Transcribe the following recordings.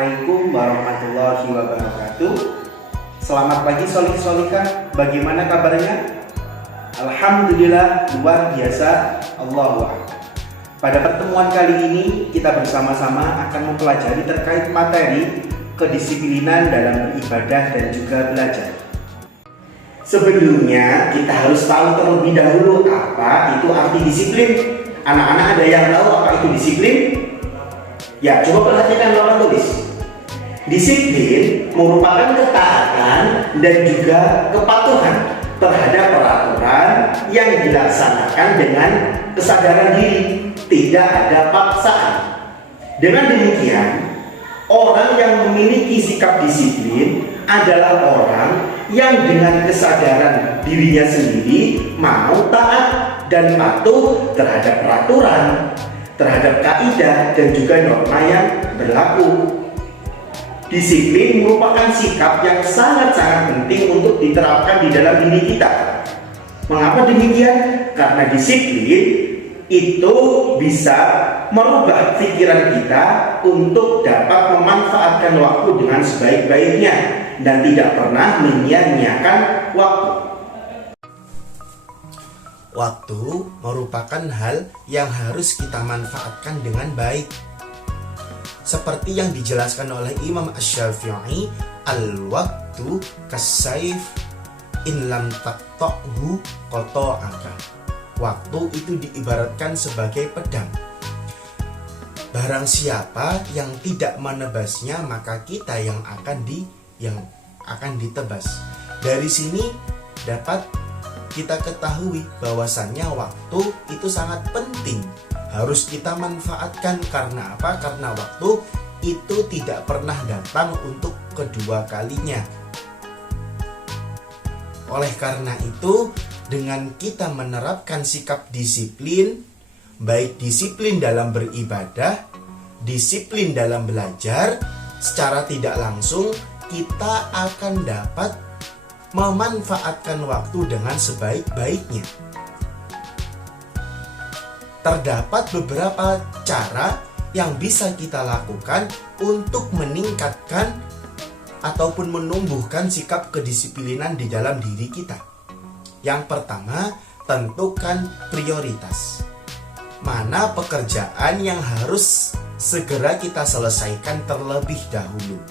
Assalamualaikum warahmatullahi wabarakatuh. Selamat pagi solik-solikah, bagaimana kabarnya? Alhamdulillah, luar biasa, Allahu Akbar. Pada pertemuan kali ini kita bersama-sama akan mempelajari terkait materi kedisiplinan dalam beribadah dan juga belajar. Sebelumnya kita harus tahu terlebih dahulu apa itu arti disiplin. Anak-anak ada yang tahu apa itu disiplin? Ya, coba perhatikan lawan tulis. Disiplin merupakan ketaatan dan juga kepatuhan terhadap peraturan yang dilaksanakan dengan kesadaran diri, tidak ada paksaan. Dengan demikian, orang yang memiliki sikap disiplin adalah orang yang dengan kesadaran dirinya sendiri mau taat dan patuh terhadap peraturan, terhadap kaidah dan juga norma yang berlaku. Disiplin merupakan sikap yang sangat-sangat penting untuk diterapkan di dalam diri kita. Mengapa demikian? Karena disiplin itu bisa merubah pikiran kita untuk dapat memanfaatkan waktu dengan sebaik-baiknya dan tidak pernah menyia-nyiakan waktu. Waktu merupakan hal yang harus kita manfaatkan dengan baik. Seperti yang dijelaskan oleh Imam Asy-Syafi'i, al-waktu kasayf in lam taqta'hu qata'aka. Waktu itu diibaratkan sebagai pedang. Barang siapa yang tidak menebasnya, maka kita yang akan ditebas. Dari sini dapat kita ketahui bahwasannya waktu itu sangat penting, harus kita manfaatkan. Karena apa? Karena waktu itu tidak pernah datang untuk kedua kalinya. Oleh karena itu, dengan kita menerapkan sikap disiplin, baik disiplin dalam beribadah, disiplin dalam belajar, secara tidak langsung kita akan dapat memanfaatkan waktu dengan sebaik-baiknya. Terdapat beberapa cara yang bisa kita lakukan untuk meningkatkan ataupun menumbuhkan sikap kedisiplinan di dalam diri kita. Yang pertama, tentukan prioritas. Mana pekerjaan yang harus segera kita selesaikan terlebih dahulu.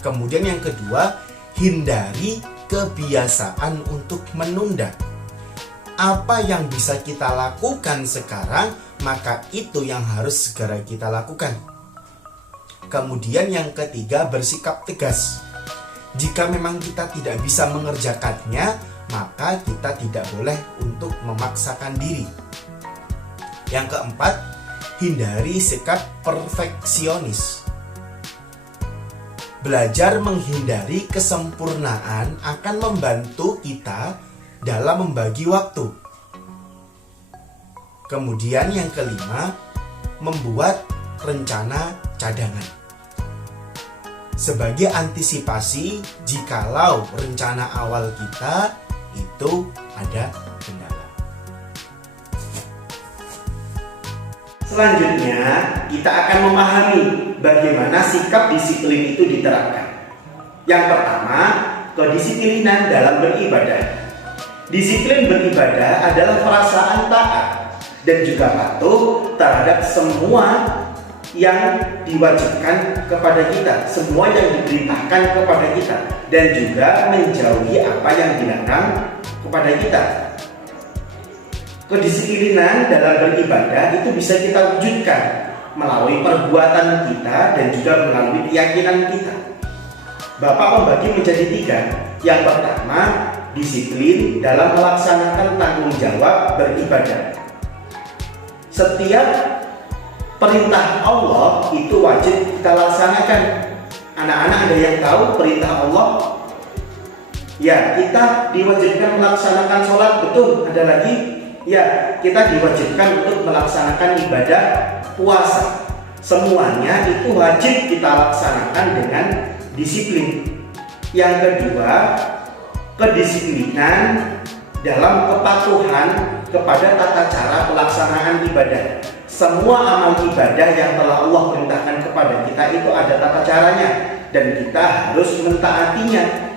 Kemudian yang kedua, hindari kebiasaan untuk menunda. Apa yang bisa kita lakukan sekarang, maka itu yang harus segera kita lakukan. Kemudian yang ketiga, bersikap tegas. Jika memang kita tidak bisa mengerjakannya, maka kita tidak boleh untuk memaksakan diri. Yang keempat, hindari sikap perfeksionis. Belajar menghindari kesempurnaan akan membantu kita dalam membagi waktu. Kemudian yang kelima, membuat rencana cadangan. Sebagai antisipasi jikalau rencana awal kita itu ada kendala. Selanjutnya, kita akan memahami bagaimana sikap disiplin itu diterapkan. Yang pertama, kedisiplinan dalam beribadah. Disiplin beribadah adalah perasaan taat dan juga patuh terhadap semua yang diwajibkan kepada kita, semua yang diperintahkan kepada kita, dan juga menjauhi apa yang dilarang kepada kita. Kedisiplinan dalam beribadah itu bisa kita wujudkan melalui perbuatan kita dan juga melalui keyakinan kita. Bapak membagi menjadi 3. Yang pertama, disiplin dalam melaksanakan tanggung jawab beribadah. Setiap perintah Allah itu wajib kita laksanakan. Anak-anak ada yang tahu perintah Allah? Ya, kita diwajibkan melaksanakan sholat, betul. Ada lagi? Ya, kita diwajibkan untuk melaksanakan ibadah puasa. Semuanya itu wajib kita laksanakan dengan disiplin. Yang kedua, kedisiplinan dalam kepatuhan kepada tata cara pelaksanaan ibadah. semua amal ibadah yang telah Allah perintahkan kepada kita itu ada tata caranya dan kita harus mentaatinya.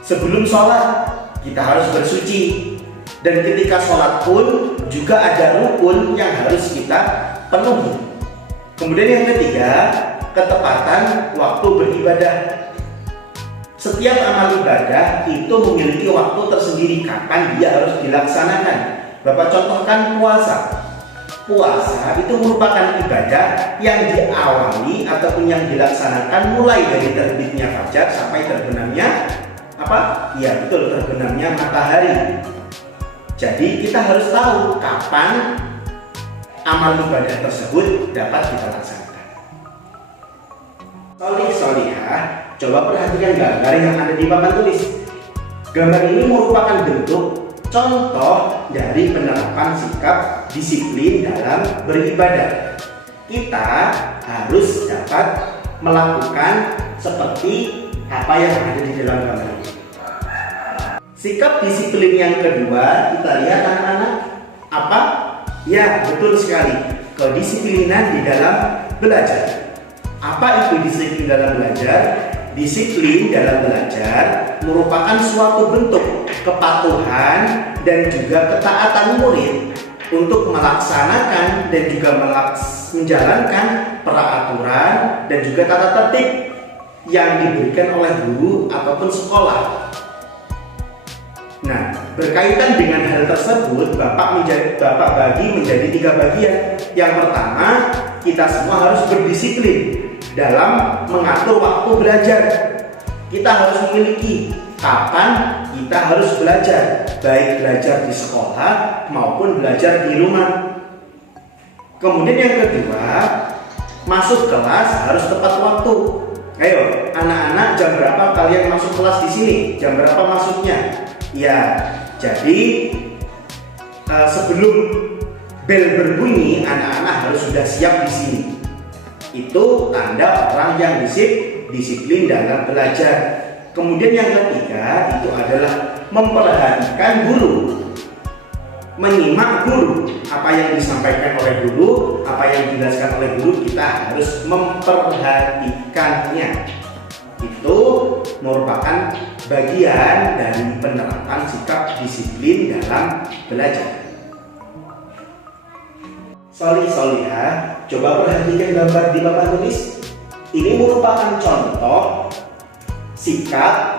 Sebelum sholat kita harus bersuci, dan ketika sholat pun juga ada rukun yang harus kita penuhi. Kemudian yang ketiga, ketepatan waktu beribadah. Setiap amal ibadah itu memiliki waktu tersendiri kapan dia harus dilaksanakan. Bapak contohkan puasa. Puasa itu merupakan ibadah yang diawali ataupun yang dilaksanakan mulai dari terbitnya fajar sampai terbenamnya terbenamnya matahari. Jadi kita harus tahu kapan amal ibadah tersebut dapat kita laksanakan. Solihah, coba perhatikan gambar yang ada di papan tulis. Gambar ini merupakan bentuk contoh dari penerapan sikap disiplin dalam beribadah. Kita harus dapat melakukan seperti apa yang ada di dalam gambar ini. Sikap disiplin yang kedua, kita lihat anak-anak, apa? Ya, betul sekali, kedisiplinan di dalam belajar. Apa itu disiplin dalam belajar? Disiplin dalam belajar merupakan suatu bentuk kepatuhan dan juga ketaatan murid untuk melaksanakan dan juga menjalankan peraturan dan juga tata tertib yang diberikan oleh guru ataupun sekolah. Nah, berkaitan dengan hal tersebut, Bapak bagi menjadi 3 bagian. Yang pertama, kita semua harus berdisiplin dalam mengatur waktu belajar. Kita harus memiliki kapan kita harus belajar, baik belajar di sekolah maupun belajar di rumah. Kemudian yang kedua, masuk kelas harus tepat waktu. Ayo, anak-anak, jam berapa kalian masuk kelas di sini? Jam berapa masuknya? Ya, jadi sebelum bel berbunyi, anak-anak harus sudah siap di sini. Itu tanda orang yang disiplin dalam belajar. Kemudian yang ketiga itu adalah memperhatikan guru, menyimak guru. Apa yang disampaikan oleh guru, apa yang dijelaskan oleh guru, kita harus memperhatikannya. Itu merupakan bagian dari penerapan sikap disiplin dalam belajar. Solihah, coba perhatikan gambar di papan tulis. Ini merupakan contoh sikap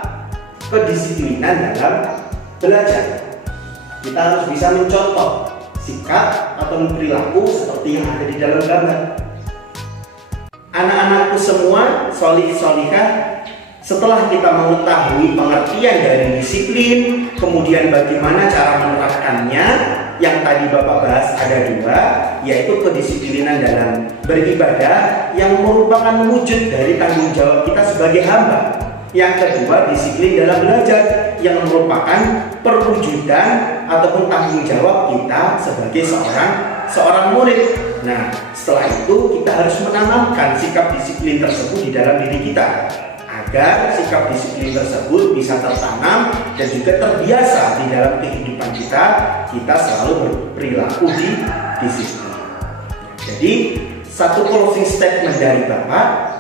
kedisiplinan dalam belajar. Kita harus bisa mencontoh sikap atau perilaku seperti yang ada di dalam gambar. Anak-anakku semua, solihah, setelah kita mengetahui pengertian dari disiplin, kemudian bagaimana cara menerapkannya, yang tadi Bapak bahas ada 2, yaitu kedisiplinan dalam beribadah yang merupakan wujud dari tanggung jawab kita sebagai hamba. Yang kedua, disiplin dalam belajar yang merupakan perwujudan ataupun tanggung jawab kita sebagai seorang murid. Nah, setelah itu kita harus menanamkan sikap disiplin tersebut di dalam diri kita agar sikap disiplin tersebut bisa tertanam dan juga terbiasa di dalam kehidupan kita selalu berperilaku disiplin. Jadi, satu closing statement dari Bapak,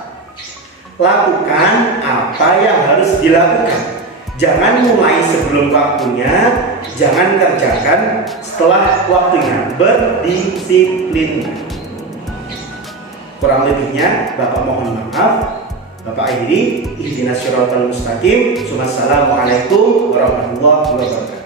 lakukan apa yang harus dilakukan. Jangan mulai sebelum waktunya, jangan kerjakan setelah waktunya. Berdisiplin. Kurang lebihnya Bapak mohon maaf. Bapak akhiri, ihdinas siratal mustaqim. Wassalamualaikum warahmatullahi wabarakatuh.